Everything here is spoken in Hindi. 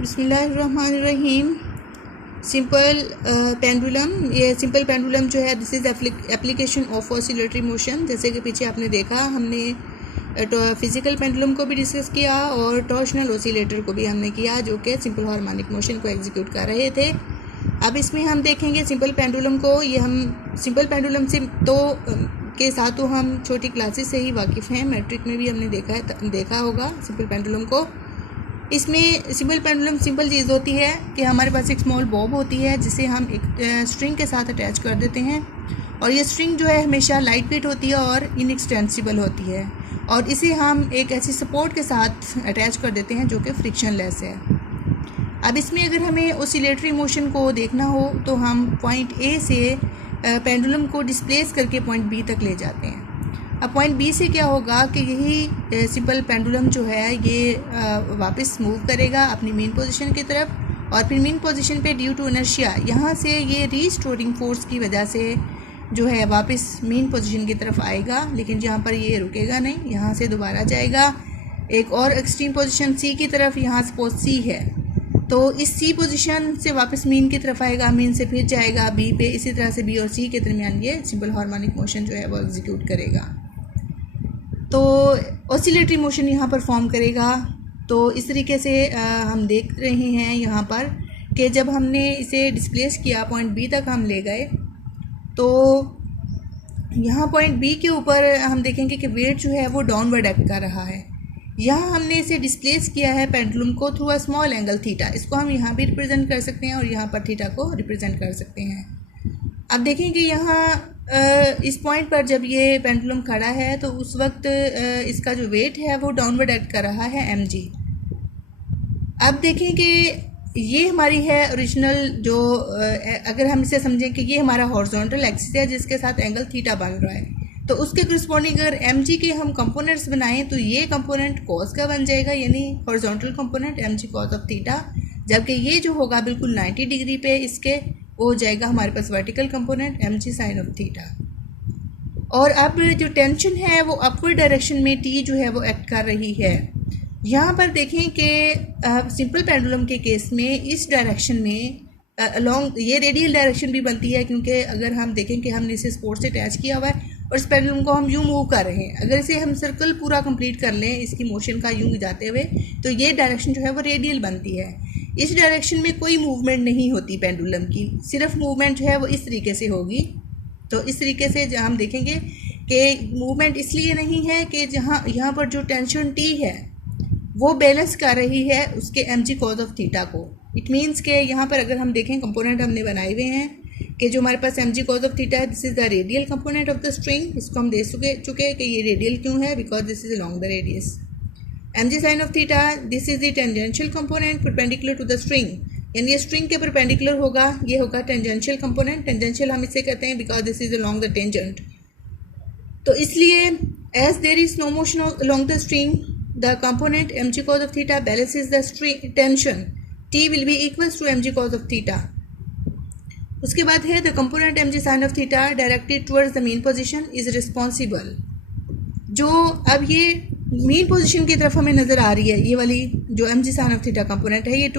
बिस्मिल्लाहिर्रहमानिर्रहीम। सिंपल पेंडुलम, ये सिंपल पेंडुलम जो है this is application of oscillatory motion. जैसे कि पीछे आपने देखा, हमने फिज़िकल पेंडुलम को भी डिस्कस किया और टॉर्शनल ऑसिलेटर को भी हमने किया, जो कि सिंपल हार्मोनिक मोशन को एग्जीक्यूट कर रहे थे। अब इसमें हम देखेंगे सिंपल पेंडुलम को। ये हम सिंपल पेंडुलम से के साथ तो हम छोटी क्लासेस से ही वाकिफ़ हैं, मैट्रिक में भी हमने देखा होगा सिंपल पेंडुलम को। इसमें सिंपल पेंडुलम सिंपल चीज़ होती है कि हमारे पास एक स्मॉल बॉब होती है जिसे हम एक स्ट्रिंग के साथ अटैच कर देते हैं, और ये स्ट्रिंग जो है हमेशा लाइट वेट होती है और इनएक्सटेंसिबल होती है, और इसे हम एक ऐसी सपोर्ट के साथ अटैच कर देते हैं जो कि फ्रिक्शन लेस है। अब इसमें अगर हमें ऑसिलेटरी मोशन को देखना हो तो हम पॉइंट ए से पेंडुलम को डिस्प्लेस करके पॉइंट बी तक ले जाते हैं। अब पॉइंट बी से क्या होगा कि यही सिंपल पेंडुलम जो है ये वापस मूव करेगा अपनी मेन पोजीशन की तरफ, और फिर मेन पोजीशन पे ड्यू टू इनर्शिया यहाँ से ये रीस्टोरिंग फोर्स की वजह से जो है वापस मेन पोजीशन की तरफ आएगा, लेकिन यहाँ पर ये रुकेगा नहीं, यहाँ से दोबारा जाएगा एक और एक्सट्रीम पोजीशन सी की तरफ। यहाँ सपोज सी है तो इस सी पोजीशन से वापस मीन की तरफ आएगा, मीन से फिर जाएगा बी पे, इसी तरह से बी और सी के दरमियान ये सिंपल हार्मोनिक मोशन जो है वो एग्जीक्यूट करेगा। तो ऑसिलेटरी मोशन यहाँ पर फॉर्म करेगा। तो इस तरीके से हम देख रहे हैं यहाँ पर कि जब हमने इसे डिस्प्लेस किया पॉइंट बी तक हम ले गए, तो यहाँ पॉइंट बी के ऊपर हम देखेंगे कि वेट जो है वो डाउनवर्ड एक्ट कर रहा है। यहाँ हमने इसे डिस्प्लेस किया है पेंडुलम को through a small angle theta. इसको हम यहाँ भी रिप्रेजेंट कर सकते हैं और यहाँ पर थीटा को रिप्रेजेंट कर सकते हैं। अब देखेंगे यहाँ इस पॉइंट पर जब ये पेंडुलम खड़ा है तो उस वक्त इसका जो वेट है वो डाउनवर्ड एक्ट कर रहा है mg। अब देखें कि ये हमारी है ओरिजिनल जो अगर हम इसे समझें कि ये हमारा हॉरिजॉन्टल एक्सिस है जिसके साथ एंगल थीटा बन रहा है, तो उसके करस्पॉन्डिंग अगर mg के हम कंपोनेंट्स बनाएं तो ये कंपोनेंट कॉस का बन जाएगा, यानी horizontal component mg cos of theta, जबकि ये जो होगा बिल्कुल 90 डिग्री पे इसके वो हो जाएगा हमारे पास vertical component mg sine of theta. और अब जो टेंशन है वो अपवर्ड डायरेक्शन में t जो है वो एक्ट कर रही है। यहाँ पर देखें कि सिंपल पेंडुलम के केस में इस डायरेक्शन में अलॉन्ग ये रेडियल डायरेक्शन भी बनती है, क्योंकि अगर हम देखें कि हमने इसे सपोर्ट से अटैच किया हुआ है और इस पेंडुलम को हम यूँ मूव कर रहे हैं, अगर इसे हम सर्कल पूरा कंप्लीट कर लें इसकी मोशन का यूँ जाते हुए, तो ये डायरेक्शन जो है वो रेडियल बनती है। इस डायरेक्शन में कोई मूवमेंट नहीं होती पेंडुलम की, सिर्फ मूवमेंट जो है वो इस तरीके से होगी। तो इस तरीके से हम देखेंगे कि मूवमेंट इसलिए नहीं है कि जहाँ यहाँ पर जो टेंशन टी है वो बैलेंस कर रही है उसके mg कॉज ऑफ थीटा को। इट मीन्स के यहाँ पर अगर हम देखें कंपोनेंट हमने बनाए हुए हैं कि जो हमारे पास mg कॉज ऑफ थीटा है, this is the radial component of the string. इसको हम देख चुके हैं कि ये रेडियल क्यों है, because this is along the radius. mg sine of theta, this is the tangential component perpendicular to the string, यानी ये स्ट्रिंग के परपेंडिकुलर होगा, ये होगा टेंजेंशियल कंपोनेंट। टेंजेंशियल हम इसे कहते हैं because this is along the tangent. तो इसलिए as there is no motion along the string, the component mg cos of theta balances the string tension, t will be equals to mg cos of theta। उसके बाद है the component mg sin of theta directed towards the mean position is responsible। जो अब ये mean position की तरफ हमें नज़र आ रही है, ये वाली जो mg sin of theta component है ये